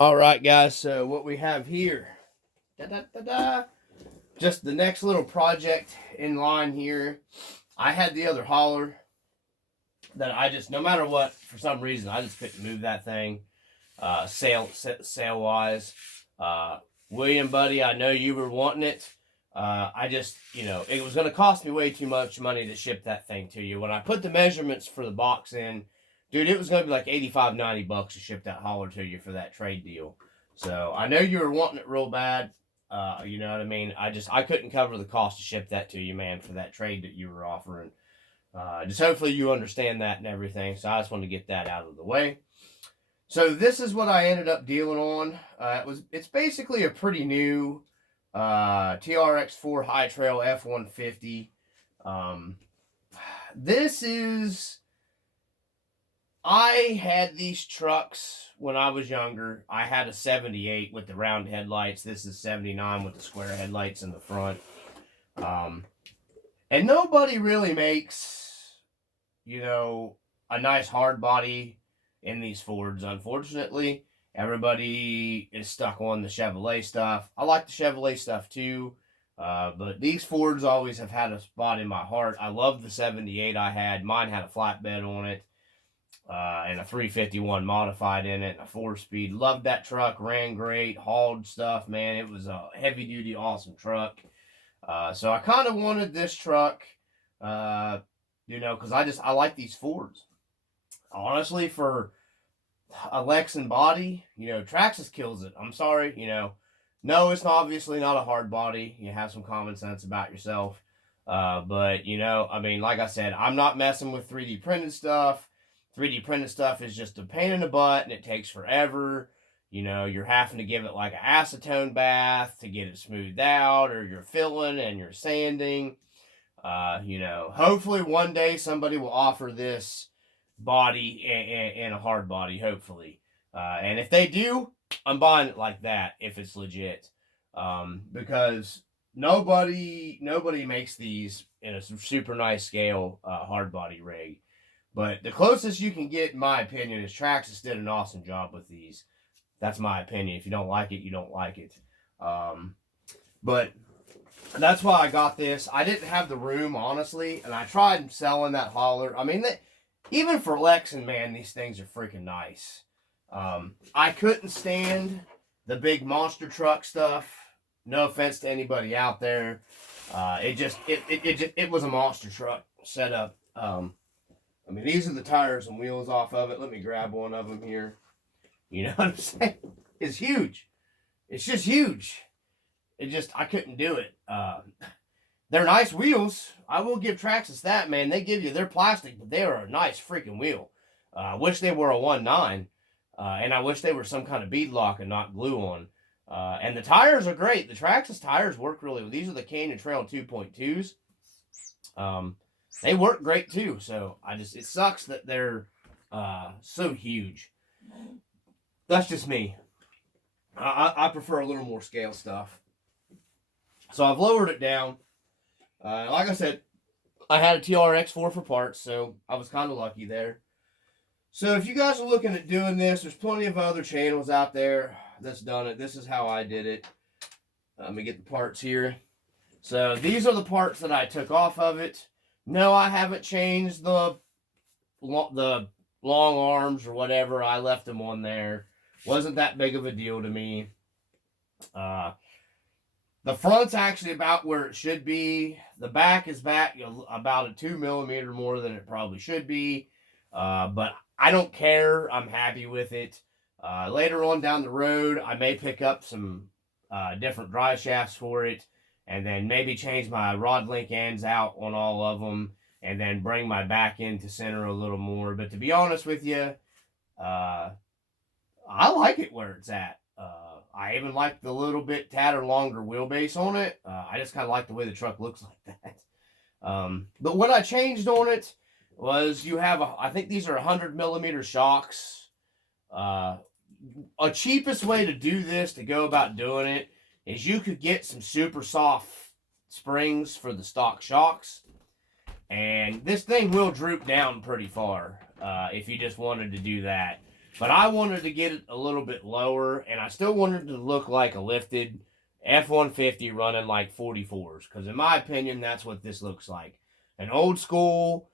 All right, guys. So what we have here, da, da, da, da, just the next little project in line here. I had the other hauler that I just, no matter what, for some reason, I just couldn't move that thing. Sale wise, William, buddy, I know you were wanting it. I just, it was going to cost me way too much money to ship that thing to you. When I put the measurements for the box in, dude, it was going to be like $85-$90 to ship that hauler to you for that trade deal. So I know you were wanting it real bad. You know what I mean? I couldn't cover the cost to ship that to you, man, for that trade that you were offering. Just hopefully you understand that and everything. So I just wanted to get that out of the way. So this is what I ended up dealing on. It's basically a pretty new TRX4 High Trail F-150. This is, I had these trucks when I was younger. I had a 78 with the round headlights. This is 79 with the square headlights in the front. And nobody really makes, a nice hard body in these Fords, unfortunately. Everybody is stuck on the Chevrolet stuff. I like the Chevrolet stuff too, but these Fords always have had a spot in my heart. I love the 78 I had. Mine had a flatbed on it, and a 351 modified in it, and a 4-speed. Loved that truck. Ran great. Hauled stuff, man. It was a heavy-duty, awesome truck. So I kind of wanted this truck, because I like these Fords. Honestly, for a Lexan body, Traxxas kills it. I'm sorry, no, it's obviously not a hard body. You have some common sense about yourself. But, like I said, I'm not messing with 3D printed stuff. 3D printed stuff is just a pain in the butt, and it takes forever. You're having to give it like an acetone bath to get it smoothed out, or you're filling and you're sanding. Hopefully one day somebody will offer this body and a hard body, hopefully. And if they do, I'm buying it like that if it's legit. Because nobody makes these in a super nice scale hard body rig. But the closest you can get, in my opinion, is Traxxas did an awesome job with these. That's my opinion. If you don't like it, you don't like it. But that's why I got this. I didn't have the room, honestly, and I tried selling that hauler. I mean, even for Lexan, man, these things are freaking nice. I couldn't stand the big monster truck stuff. No offense to anybody out there. It was a monster truck setup. These are the tires and wheels off of it. Let me grab one of them here. You know what I'm saying? It's huge. It's just huge. I couldn't do it. They're nice wheels. I will give Traxxas that, man. They're plastic, but they are a nice freaking wheel. I wish they were a 1.9, and I wish they were some kind of bead lock and not glue on. And the tires are great. The Traxxas tires work really well. These are the Canyon Trail 2.2s. They work great too. So it sucks that they're so huge. That's just me. I prefer a little more scale stuff. So I've lowered it down. Like I said, I had a TRX4 for parts, so I was kind of lucky there. So if you guys are looking at doing this, there's plenty of other channels out there that's done it. This is how I did it. Let me get the parts here. So these are the parts that I took off of it. No, I haven't changed the long arms or whatever. I left them on there. Wasn't that big of a deal to me. The front's actually about where it should be. The back is back about a 2 millimeter more than it probably should be. But I don't care. I'm happy with it. Later on down the road, I may pick up some different drive shafts for it, and then maybe change my rod link ends out on all of them, and then bring my back into center a little more. But to be honest with you, I like it where it's at. I even like the little bit tattered longer wheelbase on it. I just kind of like the way the truck looks like that. But what I changed on it was I think these are 100 millimeter shocks. A cheapest way to do this, to go about doing it, is you could get some super soft springs for the stock shocks. And this thing will droop down pretty far if you just wanted to do that. But I wanted to get it a little bit lower, and I still wanted it to look like a lifted F-150 running like 44s. Because in my opinion, that's what this looks like. An old school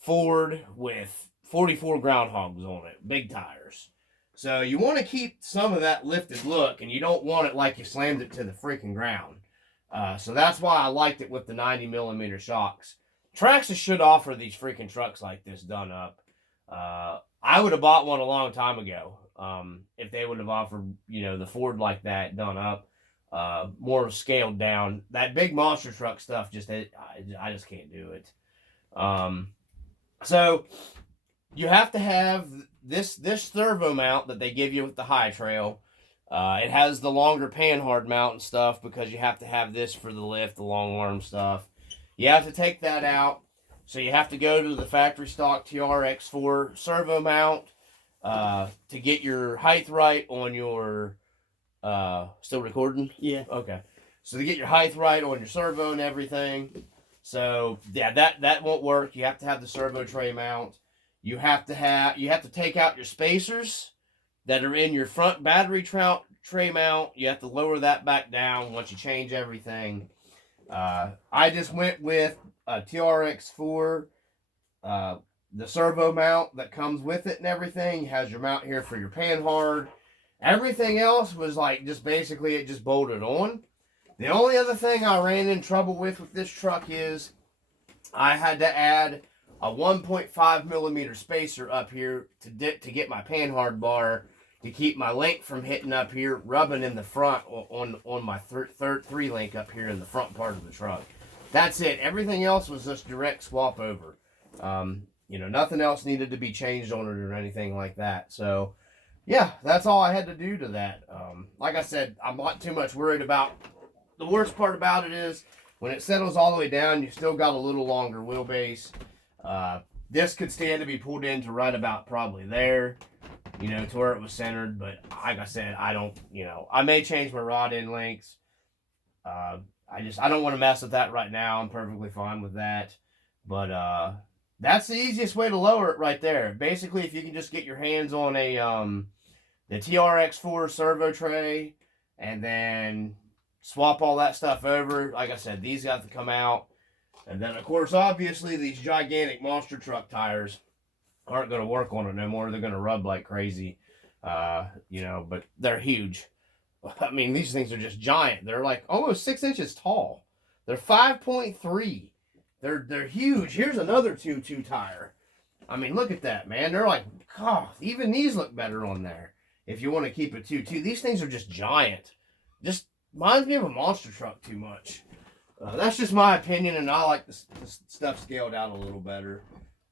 Ford with 44 groundhogs on it. Big tires. So you want to keep some of that lifted look, and you don't want it like you slammed it to the freaking ground. So that's why I liked it with the 90mm shocks. Traxxas should offer these freaking trucks like this done up. I would have bought one a long time ago if they would have offered, the Ford like that done up, more scaled down. That big monster truck stuff, I just can't do it. So you have to have this servo mount that they give you with the High Trail. It has the longer panhard mount and stuff because you have to have this for the lift, the long arm stuff. You have to take that out. So you have to go to the factory stock TRX4 servo mount to get your height right on your... still recording? Yeah. Okay. So to get your height right on your servo and everything. So yeah, that won't work. You have to have the servo tray mount. You have to take out your spacers that are in your front battery tray mount. You have to lower that back down once you change everything. I just went with a TRX4, the servo mount that comes with it and everything. It has your mount here for your panhard. Everything else was like basically it just bolted on. The only other thing I ran in trouble with this truck is I had to add a 1.5mm spacer up here to get my panhard bar to keep my link from hitting up here, rubbing in the front on my third 3-link up here in the front part of the truck. That's it. Everything else was just direct swap over. Nothing else needed to be changed on it or anything like that. So, yeah, that's all I had to do to that. Like I said, I'm not too much worried about. The worst part about it is when it settles all the way down, you still got a little longer wheelbase. This could stand to be pulled in to right about probably there, to where it was centered. But like I said, I don't, I may change my rod end lengths. I don't want to mess with that right now. I'm perfectly fine with that. But that's the easiest way to lower it right there. Basically, if you can just get your hands on the TRX4 servo tray and then swap all that stuff over. Like I said, these have to come out. And then, of course, obviously, these gigantic monster truck tires aren't going to work on it no more. They're going to rub like crazy, but they're huge. I mean, these things are just giant. They're like almost 6 inches tall. They're 5.3. They're huge. Here's another 2.2 tire. I mean, look at that, man. They're like, God, even these look better on there. If you want to keep it 2.2. These things are just giant. Just reminds me of a monster truck too much. That's just my opinion, and I like the stuff scaled out a little better.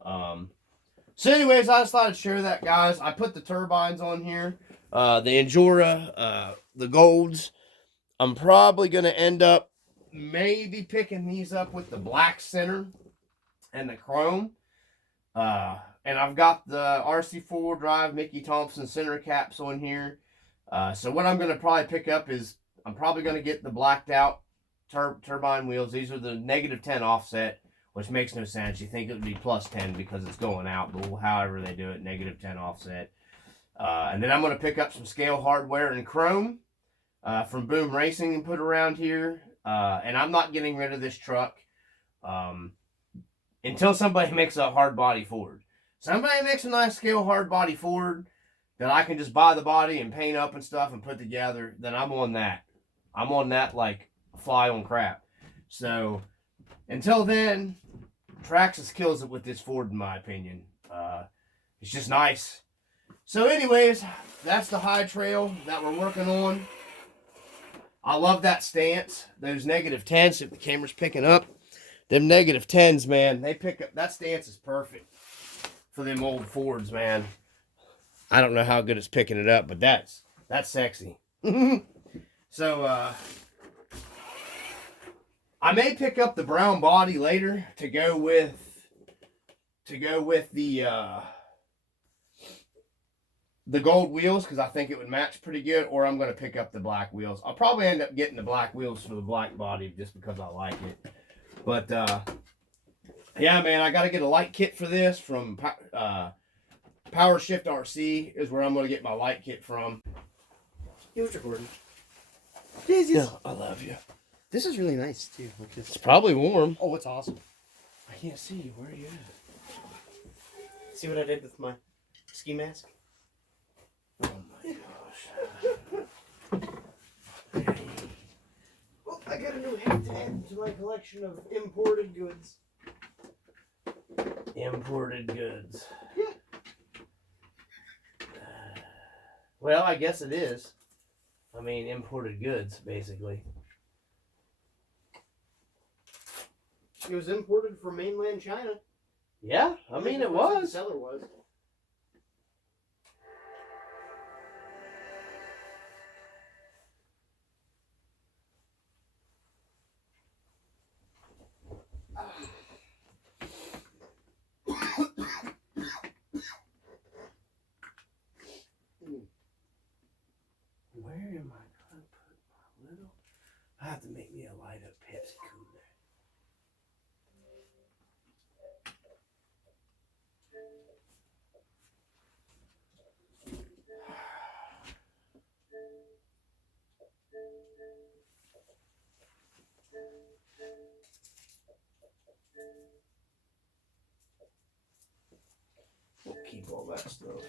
So anyways, I just thought I'd share that, guys. I put the turbines on here. The Injora, the Golds. I'm probably going to end up maybe picking these up with the black center and the chrome. And I've got the RC4 drive Mickey Thompson center caps on here. So what I'm going to probably pick up is I'm probably going to get the blacked out turbine wheels. These are the -10 offset, which makes no sense. You think it would be +10 because it's going out, but however they do it, -10 offset. And then I'm going to pick up some scale hardware in chrome from Boom Racing and put around here. And I'm not getting rid of this truck until somebody makes a hard body Ford. Somebody makes a nice scale hard body Ford that I can just buy the body and paint up and stuff and put together, then I'm on that. I'm on that like a fly on crap. So until then, Traxxas kills it with this Ford in my opinion. It's just nice. So anyways, that's the High Trail that we're working on. I love that stance. Those -10s, if the camera's picking up. Them -10s, man, they pick up. That stance is perfect for them old Fords, man. I don't know how good it's picking it up, but that's sexy. So, I may pick up the brown body later to go with the gold wheels, because I think it would match pretty good, or I'm going to pick up the black wheels. I'll probably end up getting the black wheels for the black body just because I like it. But, yeah, man, I got to get a light kit for this from Power Shift RC is where I'm going to get my light kit from. He was recording. Jesus. No, I love you. This is really nice too. Like this. It's probably warm. Oh, it's awesome. I can't see you. Where are you at? See what I did with my ski mask? Oh my gosh. Well, I got a new hat to add to my collection of imported goods. Imported goods. Yeah. Well, I guess it is. I mean, imported goods, basically. It was imported from mainland China. Yeah, I mean, it The was. seller was. Where am I going to put my little... I have to make me a light up Pepsi cooler. We'll keep all that stuff.